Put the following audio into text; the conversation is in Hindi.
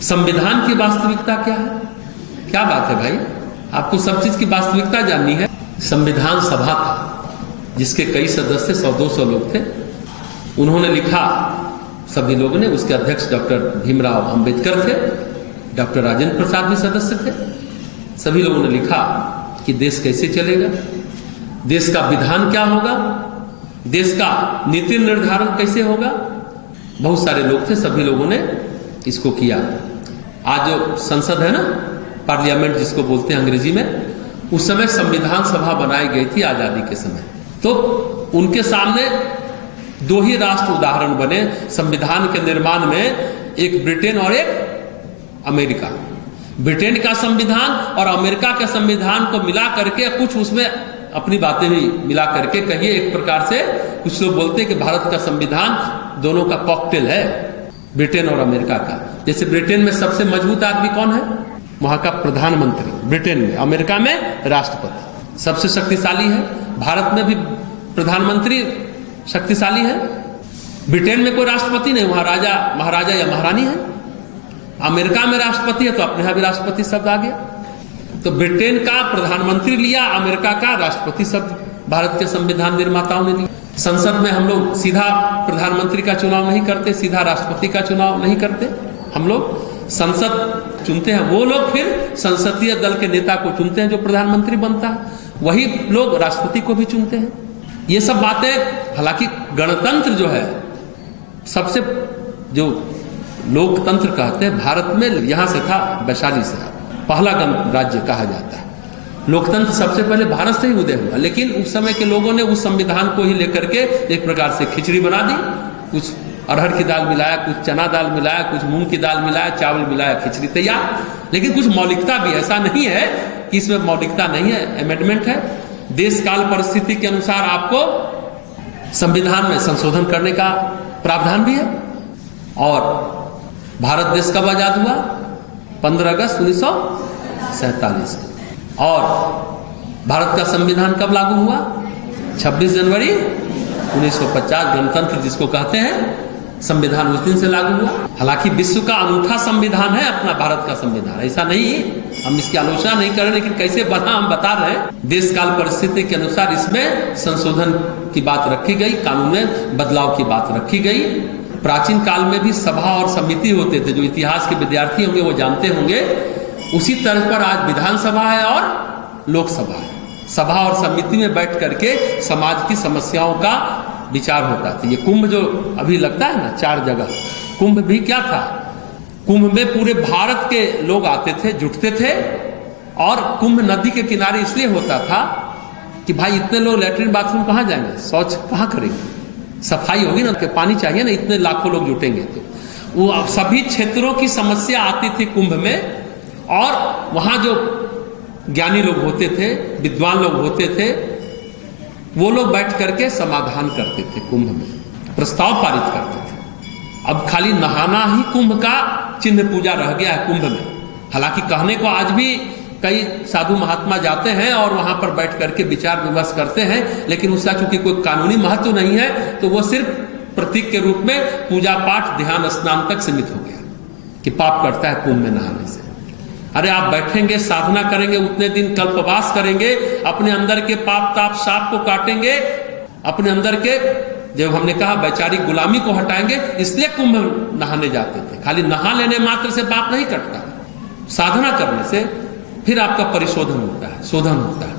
संविधान की वास्तविकता क्या है? क्या बात है भाई, आपको सब चीज की वास्तविकता जाननी है। संविधान सभा था जिसके कई सदस्य 100-200 लोग थे। उन्होंने लिखा, सभी लोगों ने, उसके अध्यक्ष डॉक्टर भीमराव अंबेडकर थे, डॉक्टर राजेंद्र प्रसाद भी सदस्य थे। सभी लोगों ने लिखा कि देश कैसे चलेगा, देश का विधान क्या होगा, देश का नीति निर्धारण कैसे होगा। बहुत सारे लोग थे, सभी लोगों ने इसको किया। आज जो संसद है ना, पार्लियामेंट जिसको बोलते हैं अंग्रेजी में, उस समय संविधान सभा बनाई गई थी आजादी के समय। तो उनके सामने दो ही राष्ट्र उदाहरण बने संविधान के निर्माण में, एक ब्रिटेन और एक अमेरिका। ब्रिटेन का संविधान और अमेरिका के संविधान को मिला करके कुछ उसमें अपनी बातें भी मिला करके कहिए, एक प्रकार से कुछ लोग बोलते हैं कि भारत का संविधान दोनों का कॉकटेल है, ब्रिटेन और अमेरिका का। जैसे ब्रिटेन में सबसे मजबूत आदमी कौन है? वहां का प्रधानमंत्री ब्रिटेन में, अमेरिका में राष्ट्रपति सबसे शक्तिशाली है। भारत में भी प्रधानमंत्री शक्तिशाली है। ब्रिटेन में कोई राष्ट्रपति नहीं, वहां राजा महाराजा या महारानी है। अमेरिका में राष्ट्रपति है तो अपने यहां भी राष्ट्रपति शब्द आ गया। तो ब्रिटेन का प्रधानमंत्री लिया, अमेरिका का राष्ट्रपति शब्द भारत के संविधान निर्माताओं ने लिया। संसद में हम लोग सीधा प्रधानमंत्री का चुनाव नहीं करते, सीधा राष्ट्रपति का चुनाव नहीं करते। हम लोग संसद चुनते हैं, वो लोग फिर संसदीय दल के नेता को चुनते हैं जो प्रधानमंत्री बनता है, वही लोग राष्ट्रपति को भी चुनते हैं। ये सब बातें, हालांकि गणतंत्र जो है, सबसे जो लोकतंत्र कहते हैं, भारत में यहां से था, वैशाली से पहला राज्य कहा जाता है। लोकतंत्र सबसे पहले भारत से ही उदय हुआ, लेकिन उस समय के लोगों ने उस संविधान को ही लेकर के एक प्रकार से खिचड़ी बना दी। कुछ अरहर की दाल मिलाया, कुछ चना दाल मिलाया, कुछ मूंग की दाल मिलाया, चावल मिलाया, खिचड़ी तैयार। लेकिन कुछ मौलिकता भी, ऐसा नहीं है कि इसमें मौलिकता नहीं है, अमेंडमेंट है। देश काल परिस्थिति के अनुसार आपको संविधान में संशोधन करने का प्रावधान भी है। और भारत देश कब आजाद हुआ? 15 अगस्त 1947। और भारत का संविधान कब लागू हुआ? 26 जनवरी 1950। गणतंत्र जिसको कहते हैं, संविधान उस दिन से लागू हुआ। हालांकि विश्व का अनूठा संविधान है अपना भारत का संविधान, ऐसा नहीं, हम इसकी आलोचना नहीं कर रहे, लेकिन कैसे बना हम बता रहे हैं। देश काल परिस्थिति के अनुसार इसमें संशोधन की बात रखी गई, कानून में बदलाव की बात रखी गई। प्राचीन काल में भी सभा और समिति होते थे, जो इतिहास के विद्यार्थी होंगे वो जानते होंगे। उसी तरह पर आज विधानसभा है और लोकसभा है। सभा और समिति में बैठ करके समाज की समस्याओं का विचार होता था। ये कुंभ जो अभी लगता है ना 4 जगह, कुंभ भी क्या था? कुंभ में पूरे भारत के लोग आते थे, जुटते थे। और कुंभ नदी के किनारे इसलिए होता था कि भाई इतने लोग लैट्रिन बाथरूम कहाँ जाएंगे, शौच कहाँ करेंगे, सफाई होगी ना, पानी चाहिए ना, इतने लाखों लोग जुटेंगे। तो वो सभी क्षेत्रों की समस्या आती थी कुंभ में। और वहां जो ज्ञानी लोग होते थे, विद्वान लोग होते थे, वो लोग बैठ करके समाधान करते थे, कुंभ में प्रस्ताव पारित करते थे। अब खाली नहाना ही कुंभ का चिन्ह पूजा रह गया है कुंभ में। हालांकि कहने को आज भी कई साधु महात्मा जाते हैं और वहां पर बैठ करके विचार विमर्श करते हैं, लेकिन उसका चूंकि कोई कानूनी महत्व नहीं है, तो वो सिर्फ प्रतीक के रूप में पूजा पाठ ध्यान स्नान तक सीमित हो गया कि पाप करता है कुंभ में नहाने से। अरे आप बैठेंगे, साधना करेंगे, उतने दिन कल्पवास करेंगे, अपने अंदर के पाप ताप साप को काटेंगे, अपने अंदर के, जब हमने कहा वैचारिक गुलामी को हटाएंगे, इसलिए कुंभ नहाने जाते थे। खाली नहा लेने मात्र से पाप नहीं कटता, साधना करने से फिर आपका परिशोधन होता है, शोधन होता है।